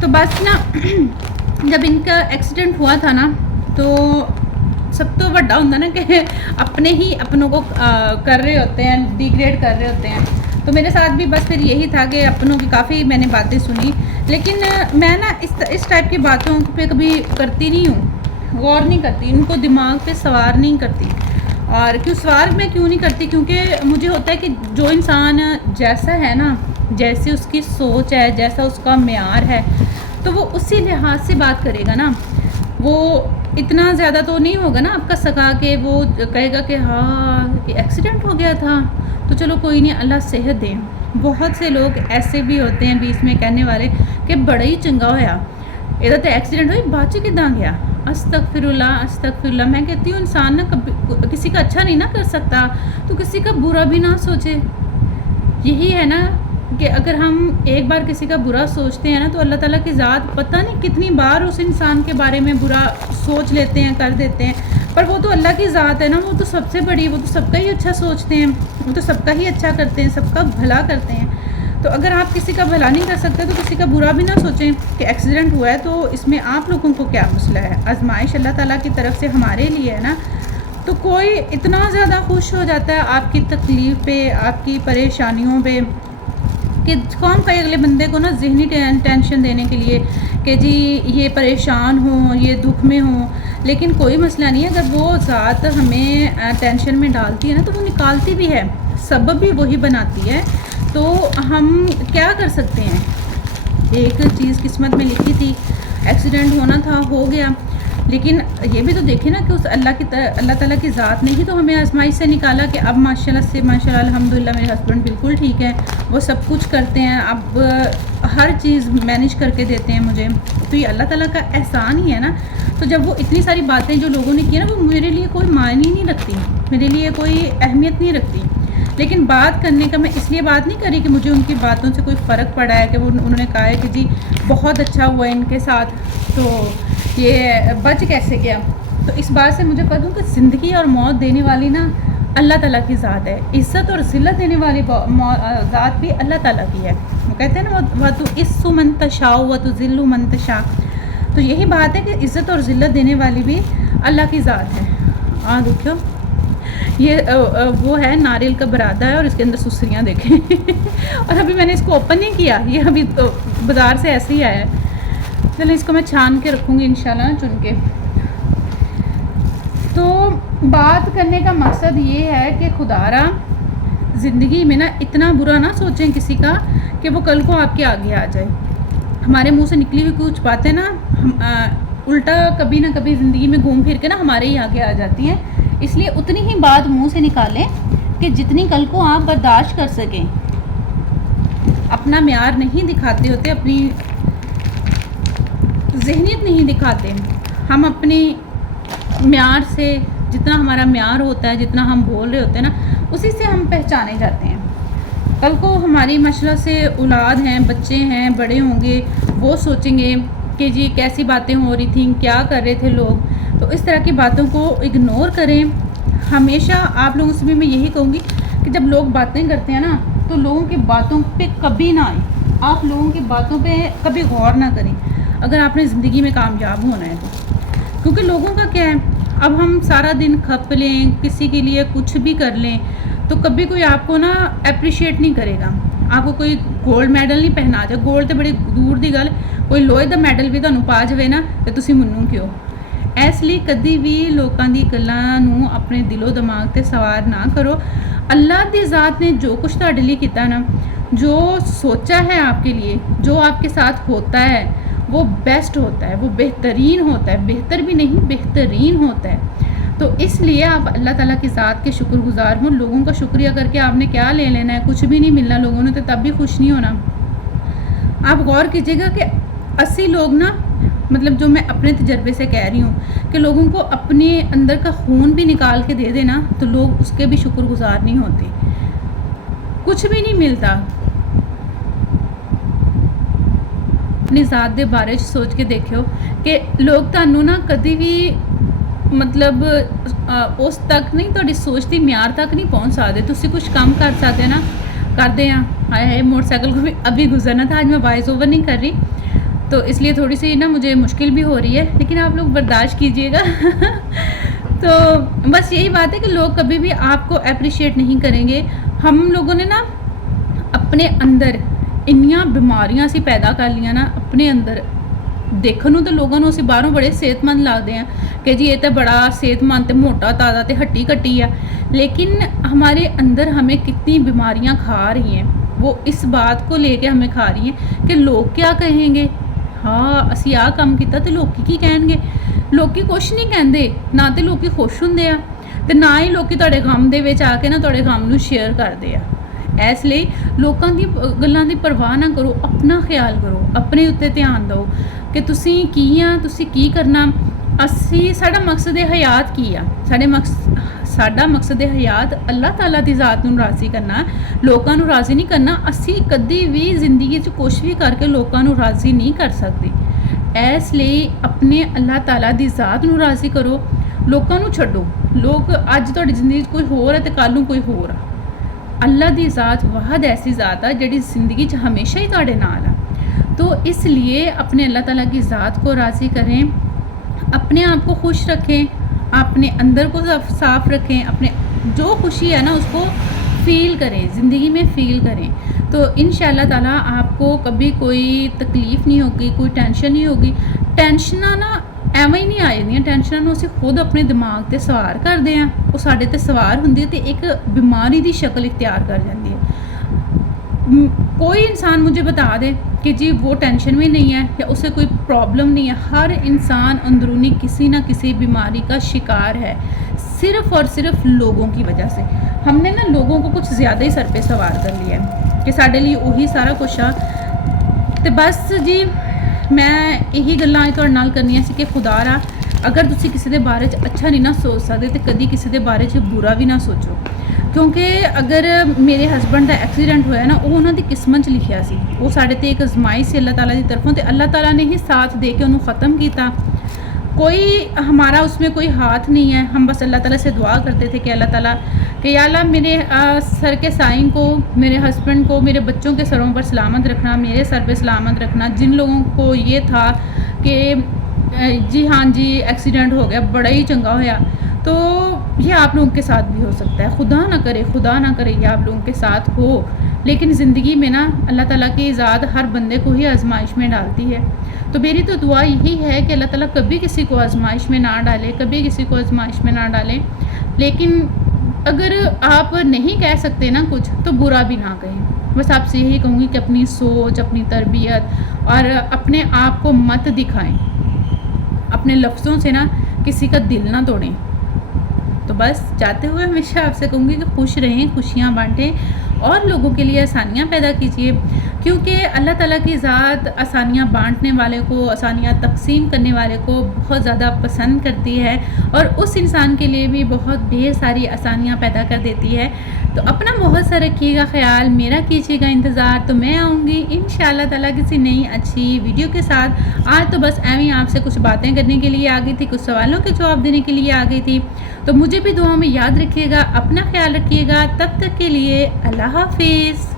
تو بس نا جب ان کا ایکسیڈنٹ ہوا تھا نا تو سب تو بڑا ہوتا نا کہ اپنے ہی اپنوں کو کر رہے ہوتے ہیں، ڈیگریڈ کر رہے ہوتے ہیں. تو میرے ساتھ بھی بس پھر یہی تھا کہ اپنوں کی کافی میں نے باتیں سنی، لیکن میں نا اس ٹائپ کی باتوں پہ کبھی کرتی نہیں ہوں، غور نہیں کرتی، ان کو دماغ پہ سوار نہیں کرتی. اور سوار میں کیوں نہیں کرتی؟ کیونکہ مجھے ہوتا ہے کہ جو انسان جیسا ہے نا، جیسے اس کی سوچ ہے، جیسا اس کا معیار ہے، تو وہ اسی لحاظ سے بات کرے گا نا. وہ اتنا زیادہ تو نہیں ہوگا نا آپ کا سکا کہ وہ کہے گا کہ ہاں ایکسیڈنٹ ہو گیا تھا تو چلو کوئی نہیں، اللہ صحت دیں. بہت سے لوگ ایسے بھی ہوتے ہیں بیچ میں کہنے والے کہ بڑا ہی چنگا ہویا، ادھر تو ایکسیڈنٹ ہوئی، بچ کداں گیا. استغفر اللہ استغفر اللہ. میں کہتی ہوں انسان نا کبھی کسی کا اچھا نہیں نہ کر سکتا تو کسی کا برا بھی نہ سوچے. یہی ہے نا کہ اگر ہم ایک بار کسی کا برا سوچتے ہیں نا تو اللہ تعالیٰ کی ذات پتہ نہیں کتنی بار اس انسان کے بارے میں برا سوچ لیتے ہیں، کر دیتے ہیں. پر وہ تو اللہ کی ذات ہے نا، وہ تو سب سے بڑی، وہ تو سب کا ہی اچھا سوچتے ہیں، وہ تو سب کا ہی اچھا کرتے ہیں، سب کا بھلا کرتے ہیں. تو اگر آپ کسی کا بھلا نہیں کر سکتے تو کسی کا برا بھی نہ سوچیں. کہ ایکسیڈنٹ ہوا ہے تو اس میں آپ لوگوں کو کیا مسئلہ ہے؟ آزمائش اللہ تعالیٰ کی طرف سے ہمارے لیے ہے نا. تو کوئی اتنا زیادہ خوش ہو جاتا ہے آپ کی تکلیف پہ، آپ کی پریشانیوں پہ، کہ کون کہے اگلے بندے کو نا ذہنی ٹینشن دینے کے لیے کہ جی یہ پریشان ہوں، یہ دکھ میں ہوں. لیکن کوئی مسئلہ نہیں ہے، اگر وہ ذات ہمیں ٹینشن میں ڈالتی ہے نا تو وہ نکالتی بھی ہے، سبب بھی وہی بناتی ہے. تو ہم کیا کر سکتے ہیں؟ ایک چیز قسمت میں لکھی تھی، ایکسیڈنٹ ہونا تھا، ہو گیا. لیکن یہ بھی تو دیکھیں نا کہ اس اللہ تعالیٰ کی ذات نے ہی تو ہمیں آزمائش سے نکالا کہ اب ماشاءاللہ سے ماشاءاللہ الحمدللہ میرے ہسبینڈ بالکل ٹھیک ہے، وہ سب کچھ کرتے ہیں، اب ہر چیز مینیج کر کے دیتے ہیں مجھے. تو یہ اللہ تعالیٰ کا احسان ہی ہے نا. تو جب وہ اتنی ساری باتیں جو لوگوں نے کی نا وہ میرے لیے کوئی معنی نہیں رکھتی، میرے لیے کوئی اہمیت نہیں رکھتی. لیکن بات کرنے کا میں اس لیے بات نہیں کری کہ مجھے ان کی باتوں سے کوئی فرق پڑا ہے، کہ انہوں نے کہا ہے کہ جی بہت اچھا ہوا ان کے ساتھ تو یہ بچ کیسے گیا. تو اس بات سے مجھے پتہ کہ زندگی اور موت دینے والی نا اللہ تعالیٰ کی ذات ہے، عزت اور ذلت دینے والی ذات بھی اللہ تعالیٰ کی ہے. وہ کہتے ہیں نا وَتُعِزُّ مَن تَشَاءُ وَتُذِلُّ مَن تَشَاءُ. تو یہی بات ہے کہ عزت اور ذلت دینے والی بھی اللہ کی ذات ہے. دیکھو یہ وہ ہے ناریل کا برادہ ہے اور اس کے اندر سسریاں دیکھیں اور ابھی میں نے اس کو اوپن نہیں کیا، یہ ابھی تو بازار سے ایسے ہی آیا ہے. چلیں اس کو میں چھان کے رکھوں گی انشاءاللہ چن کے. تو بات کرنے کا مقصد یہ ہے کہ خدا را زندگی میں نا اتنا برا نہ سوچیں کسی کا کہ وہ کل کو آپ کے آگے آ جائے. ہمارے منہ سے نکلی ہوئی کچھ باتیں نا الٹا کبھی نہ کبھی زندگی میں گھوم پھر کے نا ہمارے ہی آگے آ جاتی ہیں. اس لیے اتنی ہی بات منہ سے نکالیں کہ جتنی کل کو آپ برداشت کر سکیں. اپنا معیار نہیں دکھاتے ہوتے، اپنی ذہنیت نہیں دکھاتے. ہم اپنی معیار سے، جتنا ہمارا معیار ہوتا ہے، جتنا ہم بول رہے ہوتے ہیں نا اسی سے ہم پہچانے جاتے ہیں. کل کو ہماری مشرہ سے اولاد ہیں، بچے ہیں، بڑے ہوں گے، وہ سوچیں گے کہ جی کیسی باتیں ہو رہی تھیں، کیا کر رہے تھے لوگ. تو اس طرح کی باتوں کو اگنور کریں. ہمیشہ آپ لوگوں سے بھی میں یہی کہوں گی کہ جب لوگ باتیں کرتے ہیں نا تو لوگوں کی باتوں پہ کبھی نہ آئیں. آپ لوگوں کی باتوں پہ کبھی غور نہ کریں اگر آپ نے زندگی میں کامیاب ہونا ہے تو. کیونکہ لوگوں کا کیا ہے، اب ہم سارا دن کھپ لیں، کسی کے لیے کچھ بھی کر لیں تو کبھی کوئی آپ کو نا اپریشیٹ نہیں کرے گا. آپ کو کوئی گولڈ میڈل نہیں پہنا جائے، گولڈ تو بڑی دور دی گل، کوئی لوہے دا میڈل بھی تمہیں پا جائے نا تو تسی منوں کیوں. اس لیے کدی بھی لوکاں دی گلاں نوں اپنے دل و دماغ تے سوار نہ کرو. اللہ دی ذات نے جو کچھ تہاڈے لیے کیتا نا، جو سوچا ہے آپ کے لیے، جو آپ کے ساتھ ہوتا ہے وہ بیسٹ ہوتا ہے، وہ بہترین ہوتا ہے. بہتر بھی نہیں، بہترین ہوتا ہے. تو اس لیے آپ اللہ تعالیٰ کی ذات کے شکر گزار ہوں. لوگوں کا شکریہ کر کے آپ نے کیا لے لینا ہے؟ کچھ بھی نہیں ملنا. لوگوں نے تو تب بھی خوش نہیں ہونا. آپ غور کیجیے گا کہ 80 لوگ نا، مطلب جو میں اپنے تجربے سے کہہ رہی ہوں کہ لوگوں کو اپنے اندر کا خون بھی نکال کے دے دینا تو لوگ اس کے بھی شکر گزار نہیں ہوتے. کچھ بھی نہیں ملتا. اپنی ذات دے بارے سوچ کے دیکھو کہ لوگ تانوں نا کدی بھی مطلب اس تک نہیں، تہاڈی سوچ دی معیار تک نہیں پہنچ سکتے. تسی کچھ کام کر سکتے نا، کرتے ہیں. ہائے موٹر سائیکل کو بھی ابھی گزرنا تھا. آج میں وائس اوور نہیں کر رہی تو اس لیے تھوڑی سی نا مجھے مشکل بھی ہو رہی ہے, لیکن آپ لوگ برداشت کیجیے گا. تو بس یہی بات ہے کہ لوگ کبھی بھی آپ کو اپریشیٹ نہیں کریں گے. ہم لوگوں نے نا اپنے اندر انیاں بیماریاں سی پیدا کر لیاں نا اپنے اندر. دیکھن تو لوگوں نے اسی باہروں بڑے صحت مند لگتے ہیں کہ جی یہ تو بڑا صحت مند تے موٹا تازہ تے ہٹی کٹی ہے, لیکن ہمارے اندر ہمیں کتنی بیماریاں کھا رہی ہیں. وہ اس بات کو لے کے ہمیں کھا رہی ہیں کہ لوگ کیا کہیں گے. ہاں اسی آ کام کیتا تے لوگ کی کہن گے. لوگ کچھ نہیں کہندے, نہ تے لوگ خوش ہوندے آ تے نہ ہی لوگ تہاڈے غم دے وچ آ کے نا تہاڈے غم نو شیئر کردے آ. اس لیے لوکاں دی گلاں دی پرواہ نہ کرو, اپنا خیال کرو, اپنے اوتے دھیان دو کہ تسی کی آ, تسی کی کرنا. اسی ساڈا مقصد حیات کی آ, ساڈا مقصد حیات اللہ تعالیٰ دی ذات نو راضی کرنا, لوکاں نو راضی نہیں کرنا. اسی کدی بھی زندگی چ کچھ بھی کر کے لوکاں نو راضی نہیں کر سکتے. اس لیے اپنے اللہ تعالیٰ دی ذات نو راضی کرو, لوکاں نو چھڈو. لوگ اج تہاڈی زندگی چ کوئی ہور ہے تے کل نو کوئی ہور ہے. اللہ دی ذات واحد ایسی ذات ہے جڑی زندگی چ ہمیشہ ہی تہاڈے نال ہے. تو اس لیے اپنے اللہ تعالیٰ کی ذات کو راضی کریں, اپنے آپ کو خوش رکھیں, اپنے اندر کو صاف رکھیں, اپنے جو خوشی ہے نا اس کو فیل کریں, زندگی میں فیل کریں. تو انشاءاللہ تعالیٰ آپ کو کبھی کوئی تکلیف نہیں ہوگی, کوئی ٹینشن نہیں ہوگی. ٹینشناں نا ایویں ہی نہیں آ جاندیاں, ٹینشناں نوں اسی خود اپنے دماغ تے سوار کردے ہیں. وہ ساڈے تے سوار ہوندی ہے تے ایک بیماری دی شکل اختیار کر جاندی ہے. کوئی انسان مجھے بتا دے کہ جی وہ ٹینشن میں نہیں ہے یا اسے کوئی پرابلم نہیں ہے. ہر انسان اندرونی کسی نہ کسی بیماری کا شکار ہے, صرف اور صرف لوگوں کی وجہ سے. ہم نے نا لوگوں کو کچھ زیادہ ہی سر پہ سوار کر لیا ہے کہ ساڈے لیے وہی سارا کچھ آ. تے بس جی میں یہی گلاں تہاڈے نال کرنیاں سی کہ خدا را اگر تسی کسی دے بارے چ اچھا نہیں نہ سوچ سکتے تے کدی کسی دے بارے چ برا بھی نہ سوچو. کیونکہ اگر میرے ہسبینڈ کا ایکسیڈنٹ ہویا نا وہ انہوں دی قسمت چ لکھیا سی, وہ ساڈے تے ایک ازمائش سی اللہ تعالیٰ دی طرفوں, تے اللہ تعالیٰ نے ہی ساتھ دے کے انہوں ختم کیتا. کوئی ہمارا اس میں کوئی ہاتھ نہیں ہے. ہم بس اللہ تعالیٰ سے دعا کرتے تھے کہ اللہ تعالیٰ کہ یا اللہ میرے سر کے سائن کو, میرے ہسبینڈ کو, میرے بچوں کے سروں پر سلامت رکھنا, میرے سر پہ سلامت رکھنا. جن لوگوں کو یہ تھا کہ جی ہاں جی ایکسیڈنٹ ہو گیا, بڑا ہی چنگا ہویا, تو یہ آپ لوگوں کے ساتھ بھی ہو سکتا ہے. خدا نہ کرے یہ آپ لوگوں کے ساتھ ہو. لیکن زندگی میں نا اللہ تعالیٰ کی ذات ہر بندے کو ہی آزمائش میں ڈالتی ہے. تو میری تو دعا یہی ہے کہ اللہ تعالیٰ کبھی کسی کو آزمائش میں نہ ڈالے, کبھی کسی کو آزمائش میں نہ ڈالے. لیکن اگر آپ نہیں کہہ سکتے نا کچھ تو برا بھی نہ کہیں. بس آپ سے یہی کہوں گی کہ اپنی سوچ, اپنی تربیت اور اپنے آپ کو مت دکھائیں, اپنے لفظوں سے نا کسی کا دل نہ توڑیں. تو بس جاتے ہوئے ہمیشہ آپ سے کہوں گی کہ خوش رہیں, خوشیاں بانٹیں اور لوگوں کے لیے آسانیاں پیدا کیجیے. کیونکہ اللہ تعالیٰ کی ذات آسانیاں بانٹنے والے کو, آسانیاں تقسیم کرنے والے کو بہت زیادہ پسند کرتی ہے, اور اس انسان کے لیے بھی بہت ڈھیر ساری آسانیاں پیدا کر دیتی ہے. تو اپنا بہت سا رکھیے گا خیال, میرا کیجیے گا انتظار. تو میں آؤں گی انشاءاللہ تعالیٰ کسی نئی اچھی ویڈیو کے ساتھ. آج تو بس ایویں آپ سے کچھ باتیں کرنے کے لیے آ گئی تھی, کچھ سوالوں کے جواب دینے کے لیے آ گئی تھی. تو مجھے بھی دعاؤں میں یاد رکھیے گا, اپنا خیال رکھیے گا. تب تک کے لیے اللہ حافظ.